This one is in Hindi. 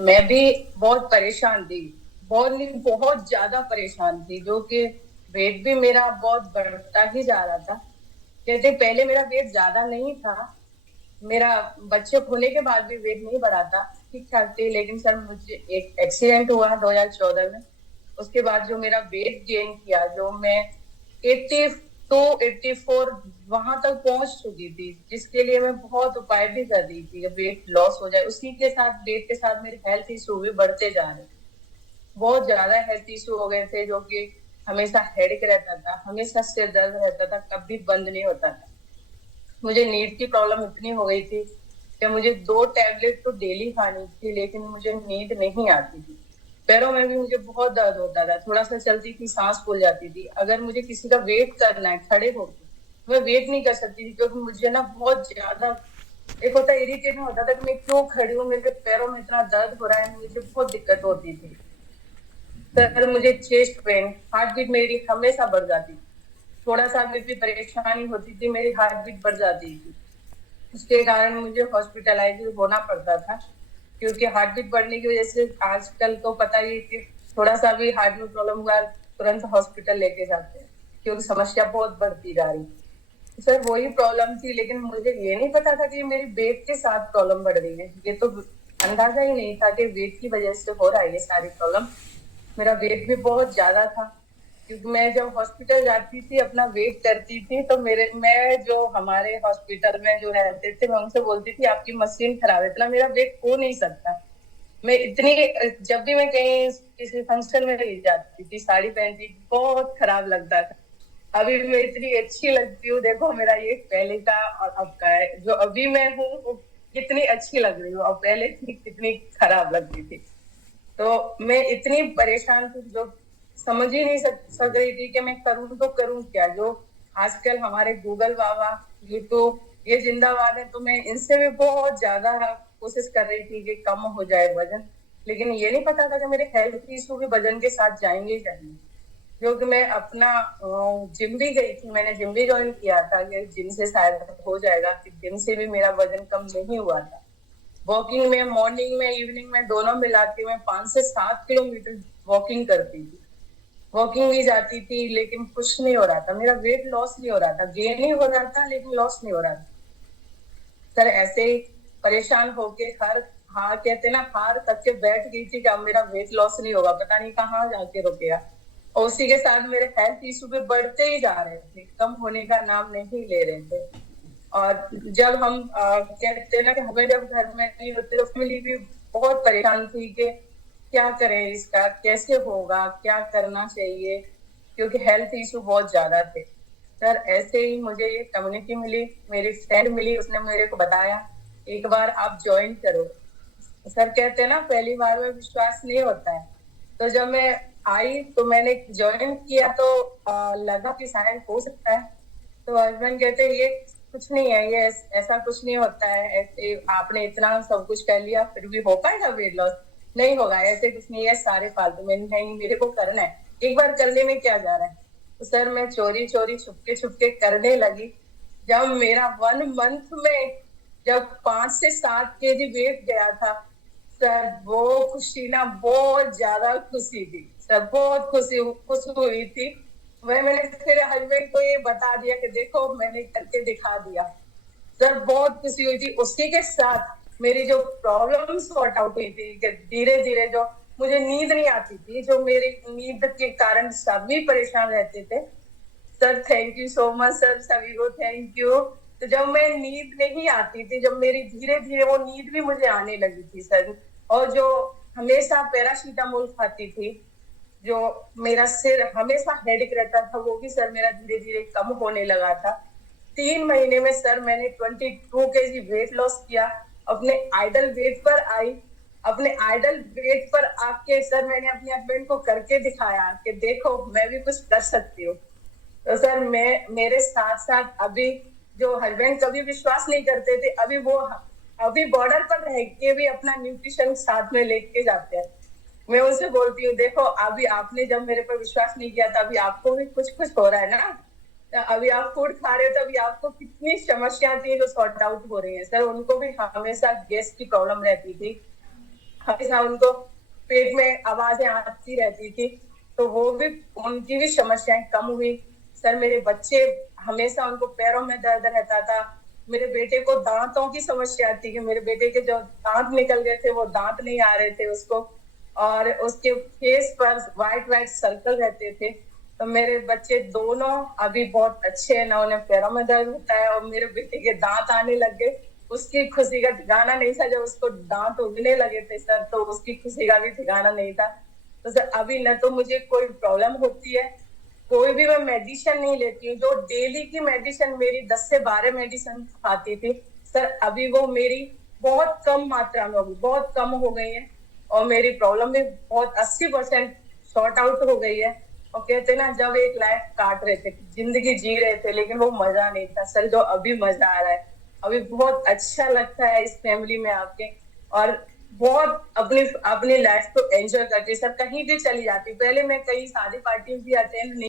मैं भी बहुत परेशान थी। बहुत नहीं, बहुत ज्यादा परेशान थी, जो कि वेट भी मेरा बहुत बढ़ता ही जा रहा था। कहते पहले मेरा वेट ज्यादा नहीं था। मेरा बच्चे होने के बाद भी वेट नहीं बढ़ा था, ठीक ठाक थी। लेकिन सर मुझे एक एक्सीडेंट हुआ 2014 में। उसके बाद जो मेरा वेट गेन किया, जो मैं 82 84 वहां तक पहुंच चुकी थी, जिसके लिए मैं बहुत उपाय भी कर रही थी वेट लॉस हो जाए। उसी के साथ वेट के साथ मेरे हेल्थ इशू भी बढ़ते जा रहे। बहुत ज्यादा हेल्थ इशू हो गए थे, जो कि हमेशा हेडेक रहता था, हमेशा सिर दर्द रहता था, कभी बंद नहीं होता था। मुझे नींद की प्रॉब्लम इतनी हो गई थी कि मुझे 2 टैबलेट तो डेली खानी थी, लेकिन मुझे नींद नहीं आती थी। पैरों में भी मुझे बहुत दर्द होता था, थोड़ा सा चलती थी सांस फूल जाती थी। अगर मुझे किसी का वेट करना है खड़े होकर, मैं वेट नहीं कर सकती थी, क्योंकि मुझे ना बहुत ज्यादा एक होता इरिटेट होता था कि मैं क्यों खड़ी हूँ, मेरे पैरों में इतना दर्द हो रहा है, मुझे बहुत दिक्कत होती थी। सर मुझे चेस्ट पेन, हार्ट बीट मेरी हमेशा बढ़ जाती थी। थोड़ा सा भी परेशानी होती थी, मेरी हार्ट बीट बढ़ जाती थी। उसके कारण मुझे हॉस्पिटलाइज होना पड़ता था, क्योंकि हार्ट बीट बढ़ने की वजह से आजकल तो पता ही है कि थोड़ा सा भी हार्ट में प्रॉब्लम हुआ तुरंत हॉस्पिटल लेके जाते हैं, क्योंकि समस्या बहुत बढ़ती जा रही। तो सर वही प्रॉब्लम थी, लेकिन मुझे ये नहीं पता था कि मेरी वेट के साथ प्रॉब्लम बढ़ रही है। ये तो अंदाजा ही नहीं था कि वेट की वजह से हो रहा है ये सारी प्रॉब्लम। मेरा वेट भी बहुत ज्यादा था, क्योंकि मैं जब हॉस्पिटल जाती थी अपना वेट करती थी, तो मेरे मैं जो हमारे हॉस्पिटल में जो रहते थे, मैं उनसे बोलती थी आपकी मशीन खराब है, इतना मेरा वेट हो नहीं सकता। मैं इतनी जब भी मैं कहीं किसी फंक्शन में रह जाती थी, साड़ी पहनती थी, बहुत खराब लगता था। अभी मैं इतनी अच्छी लगती हूँ, देखो मेरा ये पहले का और अब का है। जो अभी मैं हूँ वो कितनी अच्छी लग रही हूँ, और पहले थी कितनी खराब लगती थी। तो मैं इतनी परेशान थी, जो समझ ही नहीं सक रही थी कि मैं करूँ तो करूँ क्या। जो आजकल हमारे गूगल बाबा, यूट्यूब, ये जिंदाबाद है, तो मैं इनसे भी बहुत ज्यादा कोशिश कर रही थी कि कम हो जाए वजन। लेकिन ये नहीं पता था कि मेरे हेल्थ इशू भी वजन के साथ जाएंगे ही जाएंगे। क्योंकि मैं अपना जिम भी गई थी, मैंने जिम भी ज्वाइन किया था कि जिम से शायद हो जाएगा, कि जिम से भी मेरा वजन कम नहीं हुआ था। वॉकिंग में मॉर्निंग में इवनिंग में दोनों मिला के मैं 5 से 7 किलोमीटर वॉकिंग करती थी। वॉकिंग भी जाती थी, लेकिन कुछ नहीं हो रहा था, मेरा वेट लॉस नहीं हो रहा था, गेन ही हो रहा था, लेकिन लॉस नहीं हो रहा था। सर ऐसे ही परेशान होके हर हार कहते ना, हार तक के बैठ गई थी कि अब मेरा वेट लॉस नहीं होगा, पता नहीं कहाँ जाके रुकेगा। और उसी के साथ मेरे हेल्थ इशू भी बढ़ते ही जा रहे थे, कम होने का नाम नहीं ले रहे थे। और जब हम कहते हैं ना कि हमें जब घर में नहीं होते, तो फैमिली भी बहुत परेशान थी कि क्या करें, इसका कैसे होगा, क्या करना चाहिए, क्योंकि हेल्थ इशू बहुत ज्यादा थे। सर ऐसे ही मुझे ये कम्युनिटी मिली, मेरी फ्रेंड मिली, उसने मेरे को बताया एक बार आप ज्वाइन करो। सर कहते हैं ना पहली बार में विश्वास नहीं होता है। तो जब मैं आई तो मैंने ज्वाइन किया, तो लगा कि शायद हो सकता है। तो हस्बैंड कहते हैं ये कुछ नहीं है, ये ऐसा कुछ नहीं होता है, ऐसे आपने इतना सब कुछ कर लिया फिर भी हो पाएगा वेट लॉस? नहीं होगा, ऐसे कुछ नहीं है, सारे फालतू में नहीं, मेरे को करना है, एक बार करने में क्या जा रहा है। तो सर मैं चोरी चोरी छुपके छुपके करने लगी। जब मेरा 1 मंथ में जब 5 से 7 केजी वेट गया था, सर वो खुशी ना बहुत ज्यादा खुशी थी सर, बहुत खुश हुई थी। मैंने फिर हस्बैंड को ये बता दिया कि देखो मैंने करके दिखा दिया। सर बहुत खुशी हुई थी। उसी के साथ मेरी जो प्रॉब्लम सॉर्ट आउट हुई थी, कि धीरे धीरे जो मुझे नींद नहीं आती थी, जो मेरी नींद के कारण सभी परेशान रहते थे। Sir thank you so much sir, सभी को थैंक यू। तो जब मैं नींद नहीं आती थी, जब मेरी धीरे धीरे वो नींद भी मुझे आने लगी थी सर, और जो हमेशा पैरासीटामोल खाती थी, जो मेरा सिर हमेशा हेडेक रहता था, वो भी सर मेरा धीरे धीरे कम होने लगा था। 3 महीने में सर मैंने 22 केजी वेट लॉस किया, अपने आइडल वेट पर आई। अपने आइडल वेट पर आके सर मैंने अपने हस्बैंड को करके दिखाया कि देखो मैं भी कुछ कर सकती हूँ। तो सर मैं मेरे साथ साथ अभी जो हस्बैंड कभी विश्वास नहीं करते थे, अभी वो अभी बॉर्डर पर रह के भी अपना न्यूट्रिशन साथ में लेके जाते हैं। मैं उनसे बोलती हूँ देखो अभी आपने जब मेरे पर विश्वास नहीं किया था, अभी आपको भी कुछ कुछ हो रहा है ना। तो अभी आप फूड खा रहे हो, तो अभी आपको कितनी समस्या थी जो सॉर्ट आउट हो रही है। सर उनको भी हमेशा गैस की प्रॉब्लम रहती थी, हमेशा उनको पेट में आवाजें आती रहती थी, तो वो भी उनकी भी समस्याएं कम हुई। सर मेरे बच्चे हमेशा उनको पैरों में दर्द रहता था। मेरे बेटे को दांतों की समस्या थी कि मेरे बेटे के जो दांत निकल गए थे वो दांत नहीं आ रहे थे उसको, और उसके फेस पर व्हाइट व्हाइट सर्कल रहते थे। तो मेरे बच्चे दोनों अभी बहुत अच्छे हैं, ना उन्हें पैरों में दर्द होता है, और मेरे बेटे के दांत आने लग गए। उसकी खुशी का ठिकाना नहीं था, जब उसको दांत उगने लगे थे सर, तो उसकी खुशी का भी ठिकाना नहीं था। तो सर अभी न तो मुझे कोई प्रॉब्लम होती है, कोई भी मैं मेडिसिन नहीं लेती हूँ। जो डेली की मेडिसिन मेरी 10 से 12 मेडिसिन खाती थी सर, अभी वो मेरी बहुत कम मात्रा में होगी, बहुत कम हो गई है, और मेरी प्रॉब्लम भी बहुत 80% सॉर्ट आउट हो गई है। और कहते ना, जब एक लाइफ काट रहे थे, जिंदगी जी रहे थे, लेकिन वो मजा नहीं था सर, जो अभी मजा आ रहा है। अभी बहुत अच्छा लगता है इस फैमिली में आके, और बहुत अपनी अपनी लाइफ को एंजॉय करती है सर। कहीं भी चली जाती, पहले मैं कहीं शादी पार्टी भी अटेंड नहीं